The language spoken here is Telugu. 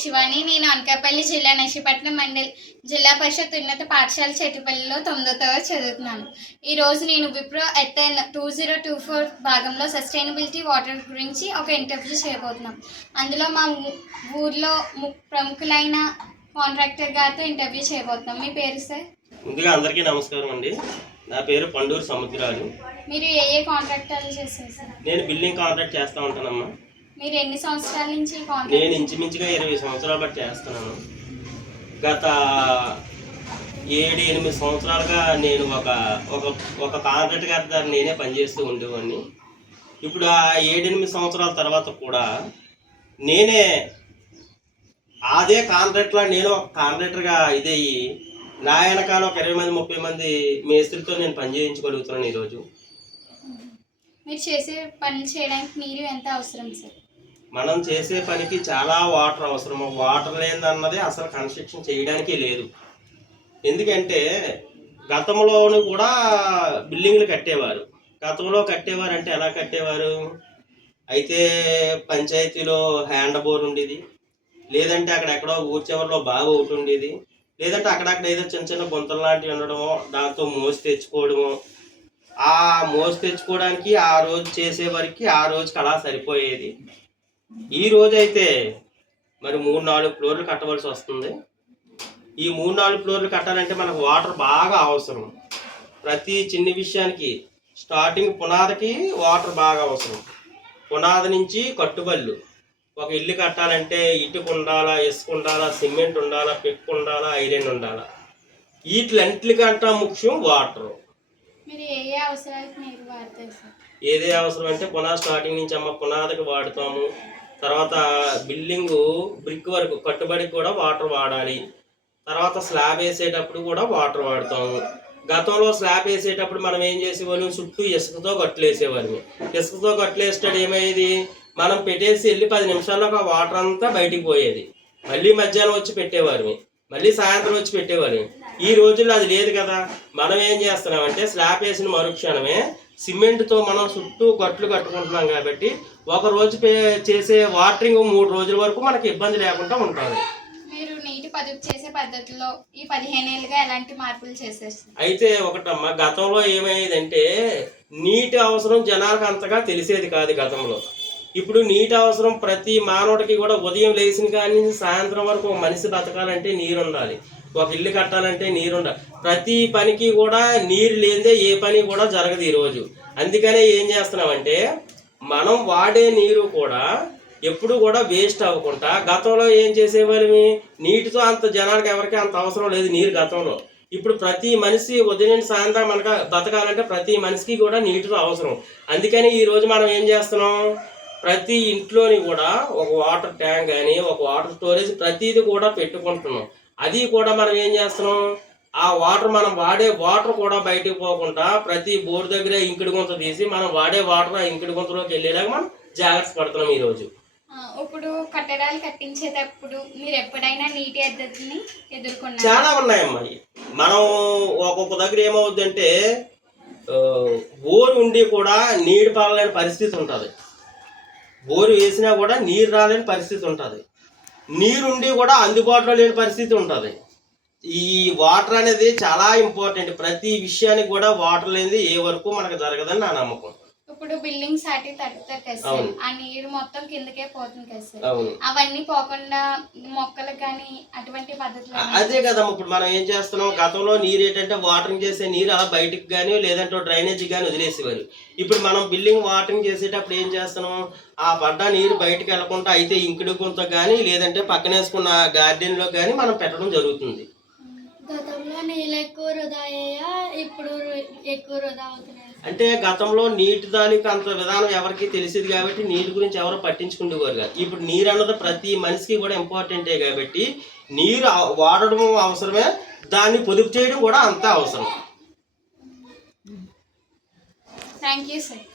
శివాని. నేను అనకాపల్లి జిల్లా నర్సీపట్నం మండల్ జిల్లా పరిషత్ ఉన్నత పాఠశాల చెట్టుపల్లిలో 9వ తరగతి చదువుతున్నాను. ఈరోజు నేను విప్రో ఎథెన్ 2024 భాగంలో సస్టైనబిలిటీ వాటర్ గురించి ఒక ఇంటర్వ్యూ చేయబోతున్నాం. అందులో మా ఊర్లో ప్రముఖులైన కాంట్రాక్టర్ గారితో ఇంటర్వ్యూ చేయబోతున్నాం. మీ పేరు సార్? ముందుగా అందరికీ నమస్కారం అండి. నా పేరు పండూరు సముద్రాలు. మీరు ఏ కాంట్రాక్టర్లు చేస్తారు సార్? నేను బిల్డింగ్ కాంట్రాక్ట్ చేస్తూ ఉంటానమ్మా. మీరు ఎన్ని సంవత్సరాల నుంచి నేను ఇంచుమించుగా 20 సంవత్సరాల బట్టి చేస్తున్నాను. గత 7-8 సంవత్సరాలుగా నేను ఒక కాంట్రాక్ట్ గారి దగ్గర నేనే పనిచేస్తూ ఉండేవాడిని. ఇప్పుడు ఆ 7-8 సంవత్సరాల తర్వాత కూడా నేనే అదే కాంట్రాక్ట్లో నేను ఒక కాంట్రాక్టర్గా ఇదయ్యి నా వెనకాల ఒక 20-30 మంది మేస్త్రితో నేను పని చేయించగలుగుతున్నాను. ఈరోజు మీరు చేసే పని చేయడానికి నీరు ఎంత అవసరం సార్? మనం చేసే పనికి చాలా వాటర్ అవసరం. వాటర్ లేదన్నది అసలు కన్స్ట్రక్షన్ చేయడానికి లేదు. ఎందుకంటే గతంలోనూ కూడా బిల్డింగ్లు కట్టేవారు. గతంలో కట్టేవారు అంటే ఎలా కట్టేవారు? అయితే పంచాయతీలో హ్యాండ్ బోర్ ఉండేది, లేదంటే అక్కడెక్కడో ఊరి చివరిలో బాగా ఒకటి ఉండేది, లేదంటే అక్కడక్కడ ఏదో చిన్న చిన్న గుంతలు లాంటివి ఉండడమో దాంతో మోసి తెచ్చుకోవడమో. ఆ మోసి తెచ్చుకోవడానికి ఆ రోజు చేసే వరకు ఆ రోజుకి అలా సరిపోయేది. ఈ రోజైతే మరి 3-4 ఫ్లోర్లు కట్టవలసి వస్తుంది. ఈ 3-4 ఫ్లోర్లు కట్టాలంటే మనకు వాటర్ బాగా అవసరం. ప్రతి చిన్న విషయానికి స్టార్టింగ్ పునాదికి వాటర్ బాగా అవసరం. పునాది నుంచి కట్టుబళ్ళు. ఒక ఇల్లు కట్టాలంటే ఇటుక ఉండాలా, ఇసుక ఉండాలా, సిమెంట్ ఉండాలా, పెక్కు ఉండాలా, ఐరన్ ఉండాలా. వీటిలన్నిటికంటే ముఖ్యం వాటర్. ఏదే అవసరం అంటే పునాది స్టార్టింగ్ నుంచి పునాదికి వాడుతాము. తర్వాత బిల్డింగు బ్రిక్ వరకు కట్టుబడికి కూడా వాటర్ వాడాలి. తర్వాత స్లాబ్ వేసేటప్పుడు కూడా వాటర్ వాడతాము. గతంలో స్లాబ్ వేసేటప్పుడు మనం ఏం చేసేవాళ్ళం? చుట్టూ ఇసుకతో గట్లు వేసేవాళ్ళం. ఇసుకతో గట్లు వేసేటప్పుడు ఏమయ్యేది? మనం పెట్టేసి వెళ్ళి 10 నిమిషాల్లో ఆ వాటర్ అంతా బయటికి పోయేది. మళ్ళీ మధ్యాహ్నం వచ్చి పెట్టేవారు, మళ్ళీ సాయంత్రం వచ్చి పెట్టేవారు. ఈ రోజుల్లో అది లేదు కదా. మనం ఏం చేస్తున్నామంటే స్లాబ్ వేసిన మరుక్షణమే సిమెంట్తో మనం చుట్టూ గట్లు కట్టుకుంటున్నాం. కాబట్టి ఒక రోజు చేసే వాటరింగ్ 3 రోజుల వరకు మనకి ఇబ్బంది లేకుండా ఉంటుంది. మీరు నీటి పొదుపు చేసే పద్ధతిలో ఈ 15 ఏళ్ళుగా ఎలాంటి మార్పులు చేసేస్తారు? అయితే ఒకటమ్మా, గతంలో ఏమయ్యేదంటే నీటి అవసరం జనాలకు అంతగా తెలిసేది కాదు గతంలో. ఇప్పుడు నీటి అవసరం ప్రతి మానవుడికి కూడా ఉదయం లేచిన కానీ సాయంత్రం వరకు ఒక మనిషి బతకాలంటే నీరు ఉండాలి. ఒక ఇల్లు కట్టాలంటే నీరు ఉండాలి. ప్రతి పనికి కూడా నీరు లేనిదే ఏ పని కూడా జరగదు ఈరోజు. అందుకనే ఏం చేస్తున్నామంటే మనం వాడే నీరు కూడా ఎప్పుడు కూడా వేస్ట్ అవ్వకుండా, గతంలో ఏం చేసేవాళ్ళమి? నీటితో అంత జనానికి ఎవరికి అంత అవసరం లేదు నీరు గతంలో. ఇప్పుడు ప్రతి మనిషి ఉదయం నుంచి సాయంత్రం మనకు బతకాలంటే ప్రతి మనిషికి కూడా నీటితో అవసరం. అందుకని ఈరోజు మనం ఏం చేస్తున్నాం? ప్రతి ఇంట్లోని కూడా ఒక వాటర్ ట్యాంక్ కానీ ఒక వాటర్ స్టోరేజ్ ప్రతిదీ కూడా పెట్టుకుంటున్నాం. అది కూడా మనం ఏం చేస్తున్నాం? ఆ వాటర్ మనం వాడే వాటర్ కూడా బయటకు పోకుండా ప్రతి బోర్ దగ్గర ఇంకుడు గుంత తీసి మనం వాడే వాటర్ ఆ ఇంకుడు గుంతలోకి వెళ్ళేలాగా మనం జాగ్రత్త పడుతున్నాం ఈరోజు. ఇప్పుడు కట్టడాలు కట్టించేటప్పుడు మీరు ఎప్పుడైనా నీటి ఎద్దడిని ఎదుర్కొన్నారు? చాలా ఉన్నాయమ్మాయి. మనం ఒక్కొక్క దగ్గర ఏమవుద్దంటే బోరు ఉండి కూడా నీరు పాలలేని పరిస్థితి ఉంటుంది. బోరు వేసినా కూడా నీరు రాలేని పరిస్థితి ఉంటుంది. నీరుండి కూడా అందుబాటులో లేని పరిస్థితి ఉంటుంది. ఈ వాటర్ అనేది చాలా ఇంపార్టెంట్. ప్రతి విషయానికి కూడా వాటర్ లేనిది ఏ వరకు మనకు జరగదని నా నమ్మకం. ఇప్పుడు బిల్డింగ్ సాటి తడుతారు కదా సార్, ఆ నీరు మొత్తం కిందకే పోతుంది కదా సార్. అవన్నీ పోకుండా మొక్కలకు కానీ అటువంటి పద్ధతులు అదే కదా. ఇప్పుడు మనం ఏం చేస్తున్నాం? గతంలో నీరు ఏంటంటే వాటరింగ్ చేసే నీరు అలా బయటకు కానీ లేదంటే డ్రైనేజీ కానీ వదిలేసేవారు. ఇప్పుడు మనం బిల్డింగ్ వాటరింగ్ చేసేటప్పుడు ఏం చేస్తున్నాం? ఆ పడ్డ నీరు బయటకు వెళ్ళకుండా అయితే ఇంకుడు గుంత కానీ లేదంటే పక్కన వేసుకున్న గార్డెన్లో కానీ మనం పెట్టడం జరుగుతుంది. గతంలో నీళ్ళు ఎక్కువ వృధా అయ్యాయా, ఇప్పుడు ఎక్కువ వృధా అవుతున్నాయి? అంటే గతంలో నీటి దానికి అంత విధానం ఎవరికి తెలిసేది కాబట్టి నీటి గురించి ఎవరు పట్టించుకునేవారు కాదు. ఇప్పుడు నీరు అన్నది ప్రతి మనిషికి కూడా ఇంపార్టెంటే కాబట్టి నీరు వాడడం అవసరమే, దాన్ని పొదుపు చేయడం కూడా అంతే అవసరం. Thank you sir.